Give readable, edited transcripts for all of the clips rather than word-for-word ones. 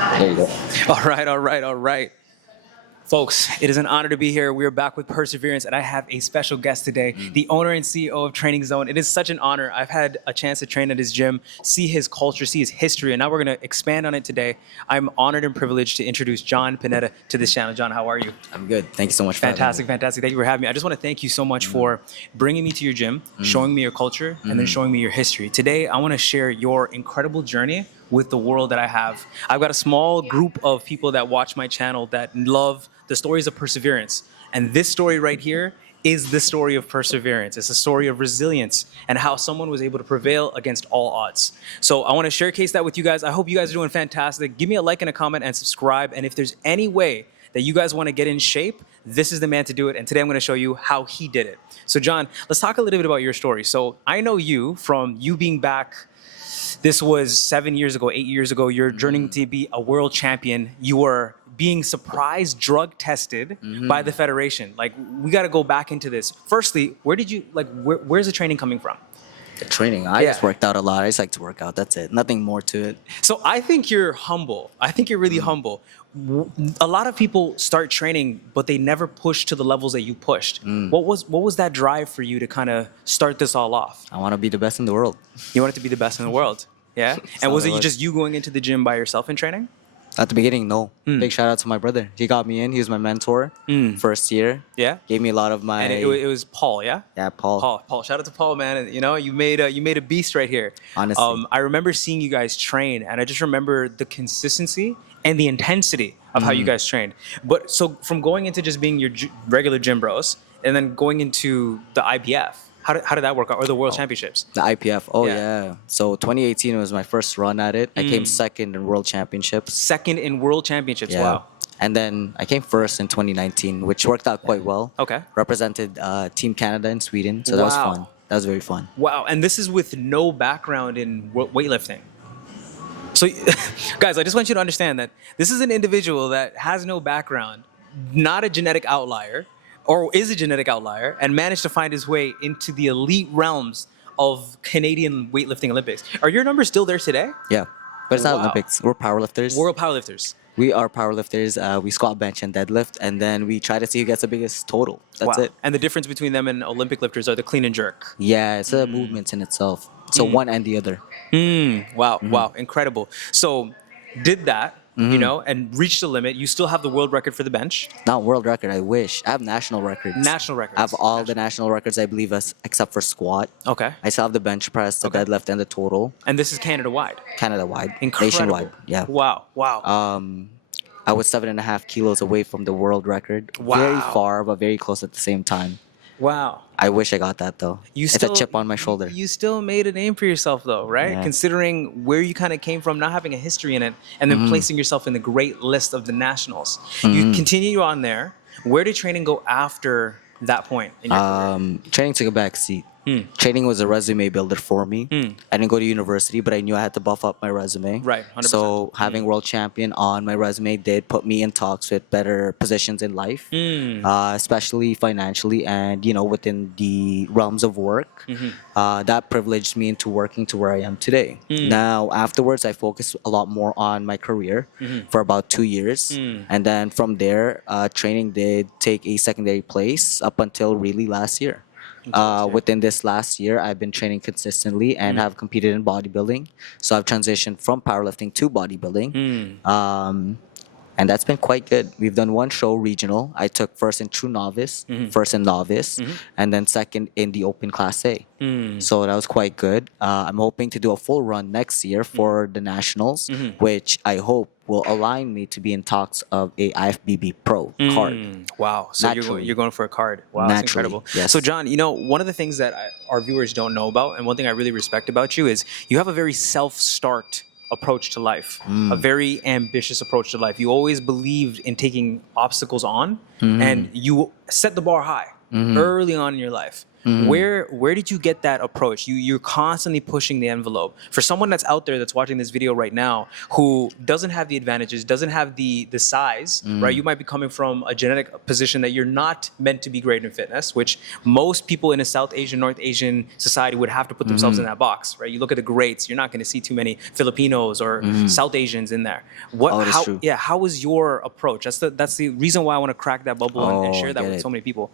There you go. All right. Folks, it is an honor to be here. We are back with Perseverance, and I have a special guest today, the owner and CEO of Training Zone. It is such an honor. I've had a chance to train at his gym, see his culture, see his history, and now we're going to expand on it today. I'm honored and privileged to introduce John Pineda to this channel. John, how are you? I'm good. Thank you so much for having Fantastic. Thank you for having me. I just want to thank you so much for bringing me to your gym, showing me your culture, and then showing me your history. Today, I want to share your incredible journey with the world that I have. I've got a small group of people that watch my channel that love the stories of perseverance. And this story right here is the story of perseverance. It's a story of resilience and how someone was able to prevail against all odds. So I want to showcase that with you guys. I hope you guys are doing fantastic. Give me a like and a comment and subscribe. And if there's any way that you guys want to get in shape, this is the man to do it. And today I'm going to show you how he did it. So John, let's talk a little bit about your story. So I know you from you being back. This was 7 years ago, 8 years ago. You're journeying to be a world champion. You were being surprise drug tested by the Federation. Like, we got to go back into this. Firstly, where's the training coming from? the training. I just worked out a lot. I just like to work out. That's it. Nothing more to it. So I think you're humble. I think you're really humble. A lot of people start training, but they never push to the levels that you pushed. What was that drive for you to kind of start this all off? I want to be the best in the world. You wanted to be the best in the world, yeah? And was it just you going into the gym by yourself and training? At the beginning, no. Big shout out to my brother. He got me in. He was my mentor first year. Yeah. Gave me a lot of my. And it was Paul, yeah. Yeah, Paul. Paul. Shout out to Paul, man. You know, you made a beast right here. Honestly. I remember seeing you guys train, and I just remember the consistency and the intensity of how you guys trained. But so from going into just being your regular gym bros, and then going into the IBF. How did that work out? Or the World Championships? The IPF. Oh, yeah. So 2018 was my first run at it. I came second in World Championships. Second in World Championships. Yeah. Wow. And then I came first in 2019, which worked out quite well. Okay. Represented Team Canada in Sweden. So that was fun. That was very fun. Wow. And this is with no background in weightlifting. So, guys, I just want you to understand that this is an individual that has no background, not a genetic outlier, or is a genetic outlier, and managed to find his way into the elite realms of Canadian weightlifting Olympics. Are your numbers still there today? Yeah. But it's not Olympics. We're powerlifters. World powerlifters. We are powerlifters. We squat, bench, and deadlift, and then we try to see who gets the biggest total. That's it. And the difference between them and Olympic lifters are the clean and jerk. Yeah, it's a movement in itself. So one and the other. Wow, incredible. So did that, you know, and reached the limit. You still have the world record for the bench. Not world record, I wish. I have national records. National records. I have all the national records, I believe, except for squat. Okay. I still have the bench press, the deadlift, and the total. And this is Canada-wide. Canada-wide. Incredible. Nationwide. Yeah. Wow. I was 7.5 kilos away from the world record. Wow. Very far, but very close at the same time. Wow. I wish I got that, though. It's a chip on my shoulder. You still made a name for yourself, though, right? Yeah. Considering where you kind of came from, not having a history in it, and then placing yourself in the great list of the nationals. You continue on there. Where did training go after that point in your career? Training took a back seat. Training was a resume builder for me. I didn't go to university, but I knew I had to buff up my resume. Right, 100%. So having world champion on my resume did put me in talks with better positions in life, especially financially and, you know, within the realms of work. That privileged me into working to where I am today. Now, afterwards, I focused a lot more on my career for about 2 years. And then from there, training did take a secondary place up until really last year. Within this last year, I've been training consistently and have competed in bodybuilding. So I've transitioned from powerlifting to bodybuilding. And that's been quite good. We've done one show, regional. I took first in true novice, first in novice, and then second in the open class A. So that was quite good. I'm hoping to do a full run next year for the nationals, which I hope will align me to be in talks of a IFBB Pro card. Wow. So you're going for a card. Wow, that's incredible. Yes. So John, you know, one of the things that our viewers don't know about, and one thing I really respect about you is you have a very self-start approach to life, a very ambitious approach to life. You always believed in taking obstacles on, and you set the bar high. early on in your life. Where did you get that approach? You're constantly pushing the envelope. For someone that's out there that's watching this video right now who doesn't have the advantages, doesn't have the size, right? You might be coming from a genetic position that you're not meant to be great in fitness, which most people in a South Asian, North Asian society would have to put themselves in that box, right? You look at the greats, you're not going to see too many Filipinos or South Asians in there. How was your approach? That's the reason why I want to crack that bubble and share that with so many people.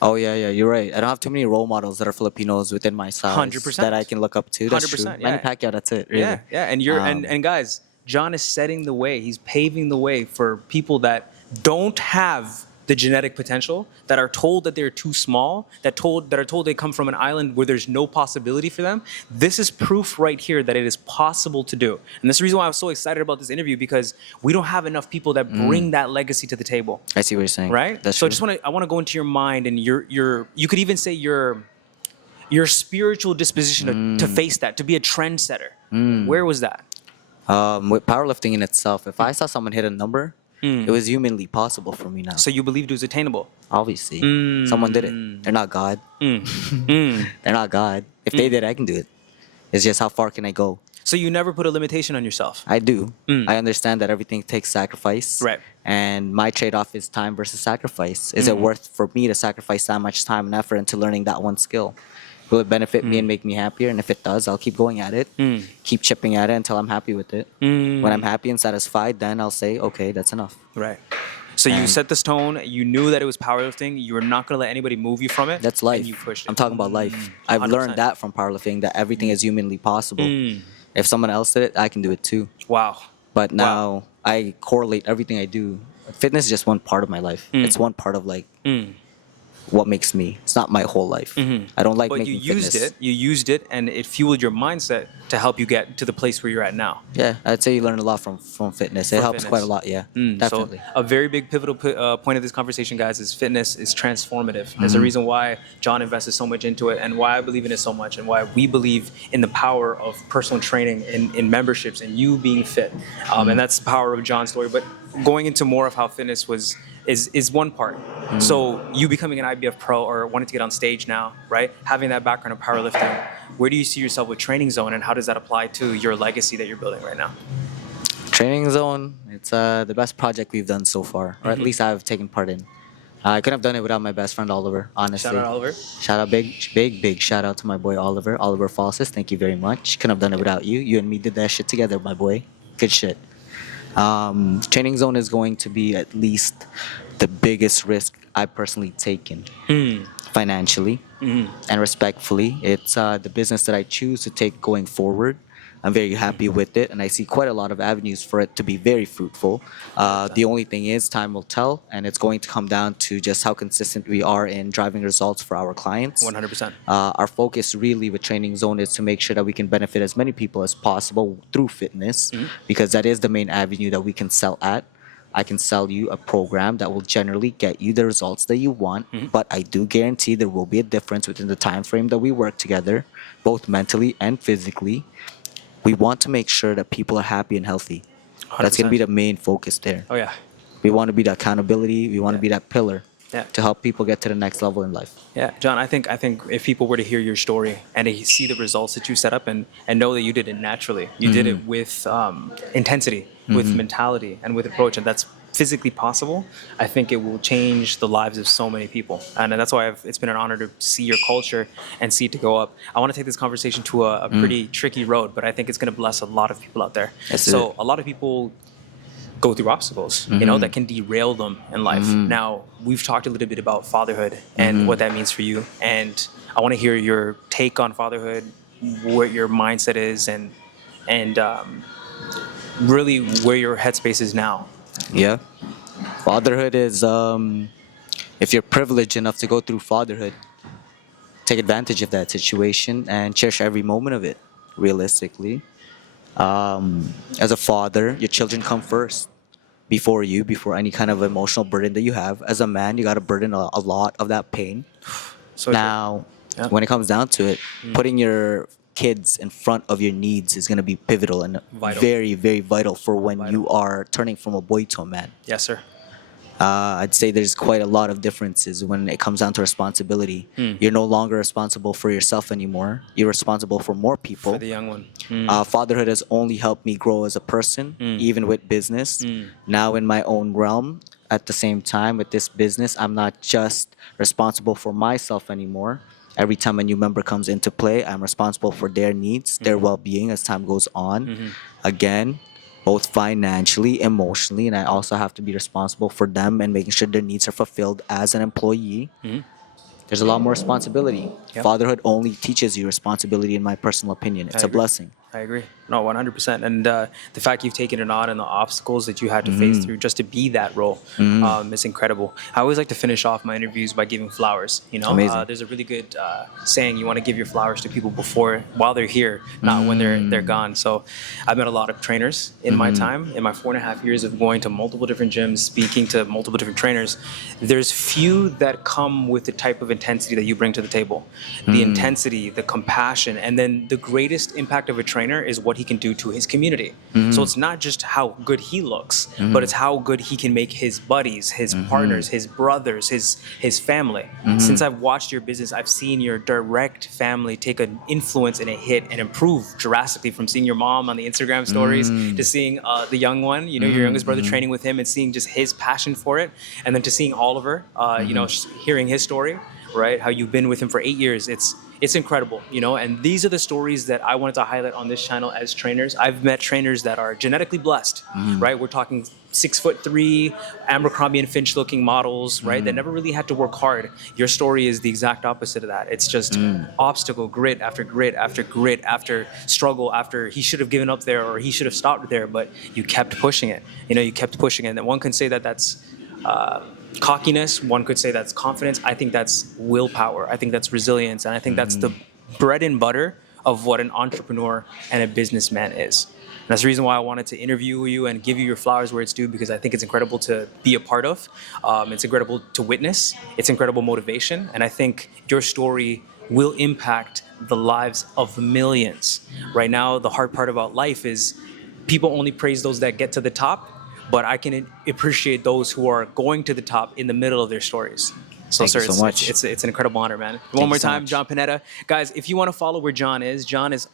Oh yeah, you're right. I don't have too many role models that are Filipinos within my size 100%. that I can look up to. That's 100%, true. yeah. Manny Pacquiao, that's it. Really. Yeah, and you're and guys, John is setting the way. He's paving the way for people that don't have the genetic potential, that are told that they're too small, that are told they come from an island where there's no possibility for them. This is proof right here that it is possible to do. And that's the reason why I was so excited about this interview, because we don't have enough people that bring that legacy to the table. I see what you're saying. Right? That's so true. I want to go into your mind and you could even say your spiritual disposition to face that, to be a trendsetter. Where was that? With powerlifting in itself, if I saw someone hit a number, it was humanly possible for me now. So you believed it was attainable? Obviously. Someone did it. They're not God. They're not God. If they did, I can do it. It's just how far can I go? So you never put a limitation on yourself? I do. I understand that everything takes sacrifice. Right. And my trade-off is time versus sacrifice. Is it worth for me to sacrifice that much time and effort into learning that one skill? Will it benefit me and make me happier? And if it does, I'll keep going at it. Keep chipping at it until I'm happy with it. When I'm happy and satisfied, then I'll say, okay, that's enough. Right. So you set this tone. You knew that it was powerlifting. You were not going to let anybody move you from it. That's life. And you pushed it. I'm talking about life. I've 100%. learned that from powerlifting, that everything is humanly possible. If someone else did it, I can do it too. Wow. But now I correlate everything I do. Fitness is just one part of my life. It's one part of what makes me. It's not my whole life. I don't like But making you used fitness. you used it, and it fueled your mindset to help you get to the place where you're at now. Yeah, I'd say you learn a lot from fitness. It helps fitness. quite a lot, yeah. Definitely. So a very big pivotal point of this conversation, guys, is fitness is transformative. There's a reason why John invested so much into it, and why I believe in it so much, and why we believe in the power of personal training in memberships and you being fit. And that's the power of John's story. But going into more of how fitness is one part. So you becoming an IBF pro or wanting to get on stage now, right? Having that background of powerlifting, where do you see yourself with Training Zone, and how does that apply to your legacy that you're building right now? Training Zone, it's the best project we've done so far, or at least I've taken part in. I couldn't have done it without my best friend Oliver, honestly. Shout out Oliver. Shout out, big shout out to my boy Oliver Fawcett. Thank you very much. Couldn't have done it without you. You and me did that shit together, my boy. Good shit. Training Zone is going to be at least the biggest risk I've personally taken financially and respectfully. It's the business that I choose to take going forward. I'm very happy with it, and I see quite a lot of avenues for it to be very fruitful. The only thing is, time will tell, and it's going to come down to just how consistent we are in driving results for our clients. 100%. Our focus really with Training Zone is to make sure that we can benefit as many people as possible through fitness, because that is the main avenue that we can sell at. I can sell you a program that will generally get you the results that you want, but I do guarantee there will be a difference within the time frame that we work together, both mentally and physically. We want to make sure that people are happy and healthy. 100%. That's going to be the main focus there. Oh yeah. We want to be the accountability. We want to be that pillar Yeah. to help people get to the next level in life. Yeah, John, I think if people were to hear your story and they see the results that you set up and know that you did it naturally, you did it with intensity, with mentality, and with approach, and that's physically possible, I think it will change the lives of so many people. And that's why it's been an honor to see your culture and see it to go up. I want to take this conversation to a pretty tricky road, but I think it's going to bless a lot of people out there. So a lot of people go through obstacles, you know, that can derail them in life. Now, we've talked a little bit about fatherhood and what that means for you. And I want to hear your take on fatherhood, what your mindset is, and really where your headspace is now. Yeah. Fatherhood is, if you're privileged enough to go through fatherhood, take advantage of that situation and cherish every moment of it, realistically. As a father, your children come first before you, before any kind of emotional burden that you have. As a man, you got to burden a lot of that pain. So Now, when it comes down to it, putting your kids in front of your needs is going to be pivotal and Vital. very, very vital for when you are turning from a boy to a man. yes, sir. I'd say there's quite a lot of differences when it comes down to responsibility. You're no longer responsible for yourself anymore. You're responsible for more people. For the young one. Fatherhood has only helped me grow as a person, even with business. Now in my own realm, at the same time with this business, I'm not just responsible for myself anymore. Every time a new member comes into play, I'm responsible for their needs, their well-being as time goes on. Again, both financially, emotionally, and I also have to be responsible for them and making sure their needs are fulfilled as an employee. There's a lot more responsibility. Yep. Fatherhood only teaches you responsibility, in my personal opinion. It's a blessing. I agree. No, 100%. And the fact you've taken it on and the obstacles that you had to face through just to be that role is incredible. I always like to finish off my interviews by giving flowers. You know, there's a really good saying: you want to give your flowers to people while they're here, not when they're gone. So, I've met a lot of trainers in my time, in my 4.5 years of going to multiple different gyms, speaking to multiple different trainers. There's few that come with the type of intensity that you bring to the table. The intensity, the compassion, and then the greatest impact of a trainer is what he can do to his community. So it's not just how good he looks, but it's how good he can make his buddies, his partners, his brothers, his family. Since I've watched your business, I've seen your direct family take an influence and a hit and improve drastically, from seeing your mom on the Instagram stories to seeing the young one, you know, your youngest brother, training with him and seeing just his passion for it, and then to seeing Oliver, you know, hearing his story, right? How you've been with him for 8 years. It's incredible, you know, and these are the stories that I wanted to highlight on this channel as trainers. I've met trainers that are genetically blessed, right? We're talking 6'3", Abercrombie and Finch looking models, right? That never really had to work hard. Your story is the exact opposite of that. It's just obstacle, grit after grit after grit after struggle after he should have given up there or he should have stopped there, but you kept pushing it. You know, you kept pushing it. And one can say that that's cockiness, one could say that's confidence. I think that's willpower. I think that's resilience. And I think that's the bread and butter of what an entrepreneur and a businessman is. And that's the reason why I wanted to interview you and give you your flowers where it's due, because I think it's incredible to be a part of. It's incredible to witness. It's incredible motivation. And I think your story will impact the lives of millions. Right now, the hard part about life is people only praise those that get to the top, but I can appreciate those who are going to the top in the middle of their stories. So, Thank you so much. It's an incredible honor, man. One more time, John Pineda. Guys, if you want to follow where John is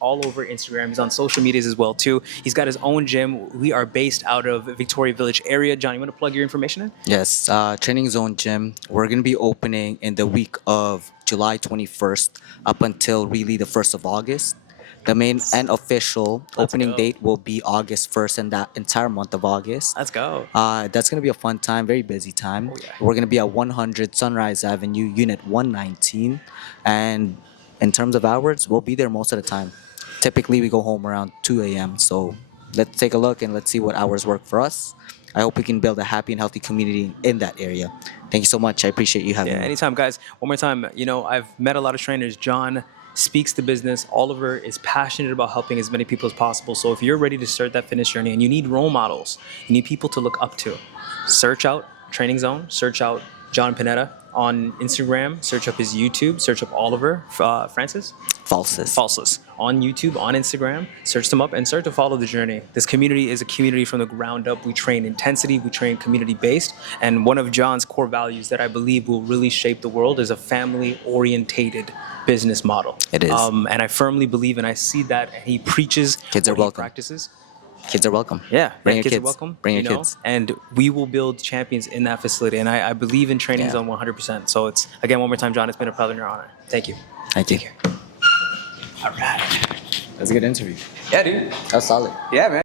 all over Instagram. He's on social medias as well, too. He's got his own gym. We are based out of Victoria Village area. John, you want to plug your information in? Yes, Training Zone Gym. We're going to be opening in the week of July 21st up until really the 1st of August. The main and official opening date will be August 1st and that entire month of August. Let's go. That's going to be a fun time, very busy time. Oh, yeah. We're going to be at 100 Sunrise Avenue, Unit 119. And in terms of hours, we'll be there most of the time. Typically, we go home around 2 a.m. So let's take a look and let's see what hours work for us. I hope we can build a happy and healthy community in that area. Thank you so much. I appreciate you having me. Anytime, guys. One more time. You know, I've met a lot of trainers. John speaks the business. Oliver is passionate about helping as many people as possible. So if you're ready to start that fitness journey and you need role models, you need people to look up to, search out Training Zone, search out John Pineda on Instagram, search up his YouTube, search up Oliver Francis Falsus on YouTube, on Instagram. Search them up and start to follow the journey. This community is a community from the ground up. We train intensity, we train community based, and one of John's core values that I believe will really shape the world is a family orientated business model. It is. And I firmly believe, and I see that, and he preaches. Kids are what he welcome. practices. Kids are welcome. Yeah, Bring your kids kids. are welcome. Bring your you know, kids. and we will build champions in that facility. And I believe in Training Zone 100%. So it's, again, one more time, John, it's been a pleasure and an honor. Thank you. Thank you. All right. That's a good interview. Yeah, dude. That's solid. Yeah, man.